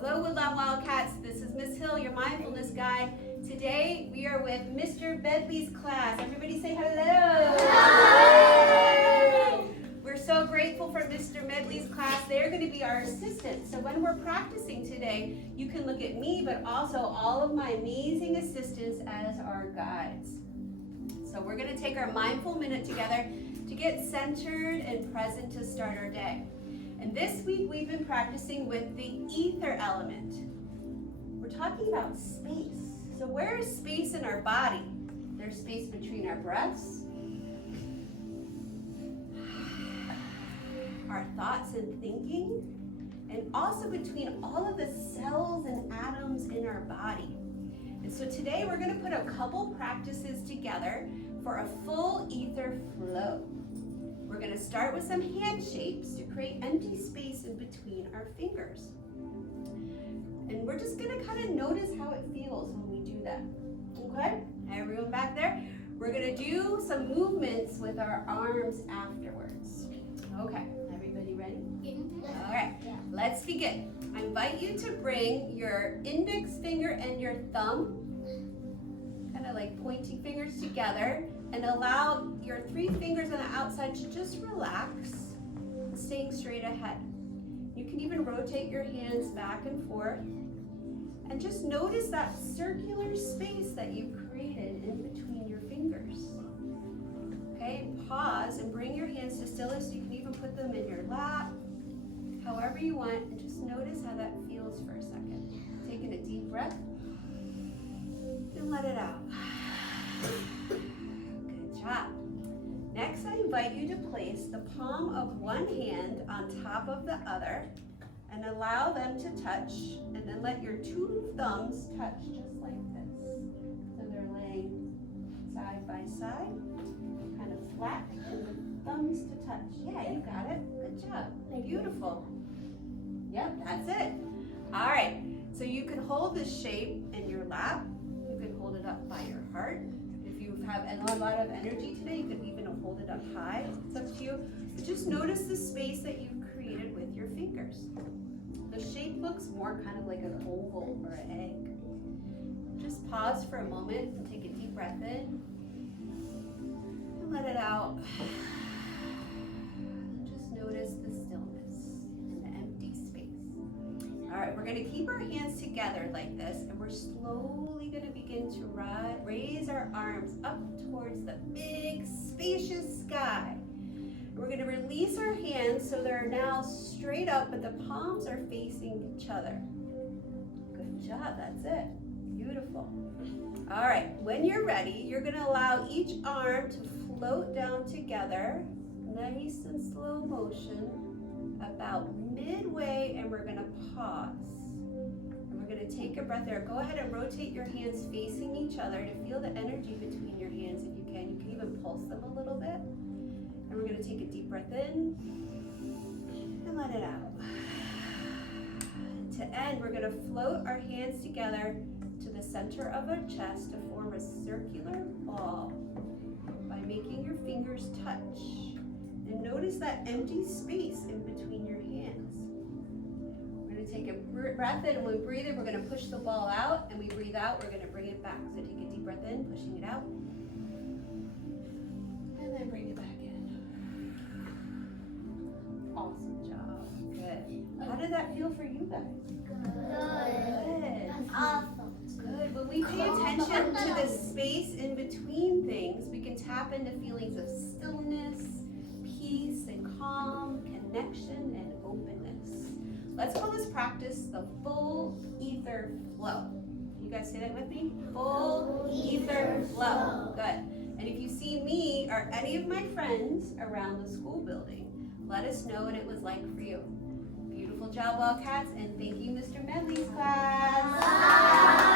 Hello, Woodlawn Wildcats. This is Miss Hill, your mindfulness guide. Today we are with Mr. Medley's class. Everybody say hello. Hello. We're so grateful for Mr. Medley's class. They're going to be our assistants. So when we're practicing today, you can look at me, but also all of my amazing assistants as our guides. So we're going to take our mindful minute together to get centered and present to start our day. And this week we've been practicing with the ether element. We're talking about space. So where is space in our body? There's space between our breaths, our thoughts and thinking, and also between all of the cells and atoms in our body. And so today we're going to put a couple practices together for a full ether flow. We're going to start with some hand shapes to create empty space in between our fingers. And we're just going to kind of notice how it feels when we do that. Okay? Everyone back there? We're going to do some movements with our arms afterwards. Okay. Everybody ready? All right. Let's begin. I invite you to bring your index finger and your thumb, kind of like pointing fingers together, and allow your 3 fingers on the outside to just relax, staying straight ahead. You can even rotate your hands back and forth, and just notice that circular space that you've created in between your fingers. Okay, pause and bring your hands to stillness. You can even put them in your lap, however you want, and just notice how that feels for a second. Taking a deep breath, and let it out. Next, I invite you to place the palm of one hand on top of the other and allow them to touch, and then let your 2 thumbs touch just like this. So they're laying side by side, kind of flat, and the thumbs to touch. Yeah, you got it. Good job. Beautiful. Yep, that's it. All right, so you can hold this shape in your lap. You can hold it up by your heart. If you have a lot of energy today, you can even hold it up high. It's up to you. But just notice the space that you've created with your fingers. The shape looks more kind of like an oval or an egg. Just pause for a moment and take a deep breath in. And let it out. Just notice the stillness and the empty space. All right, we're going to keep our hands together like this, and we're slowly going to begin to raise our arms up towards the big, spacious sky. We're going to release our hands so they're now straight up, but the palms are facing each other. Good job, that's it. Beautiful. All right, when you're ready, you're going to allow each arm to float down together, nice and slow motion, about midway, and we're going to pause. And we're going to take a breath there. Go ahead and rotate your hands facing each other to feel the energy between your hands if you can. You can even pulse them a little bit. And we're going to take a deep breath in and let it out. To end, we're going to float our hands together to the center of our chest to form a circular ball by making your fingers touch. And notice that empty space in between your hands. We're going to take a breath in, and when we breathe in, we're going to push the ball out, and we breathe out, we're going to bring it back. So take a deep breath in, pushing it out, and then bring it back in. Awesome job. Good. How did that feel for you guys? Good. Awesome. Good. When we pay attention to the space in between things, we can tap into feelings of stillness, peace and calm, connection and openness. Let's call this practice the full ether flow. You guys say that with me? Full ether flow. Good. And if you see me or any of my friends around the school building, let us know what it was like for you. Beautiful job, Wildcats, and thank you, Mr. Medley's class. Bye.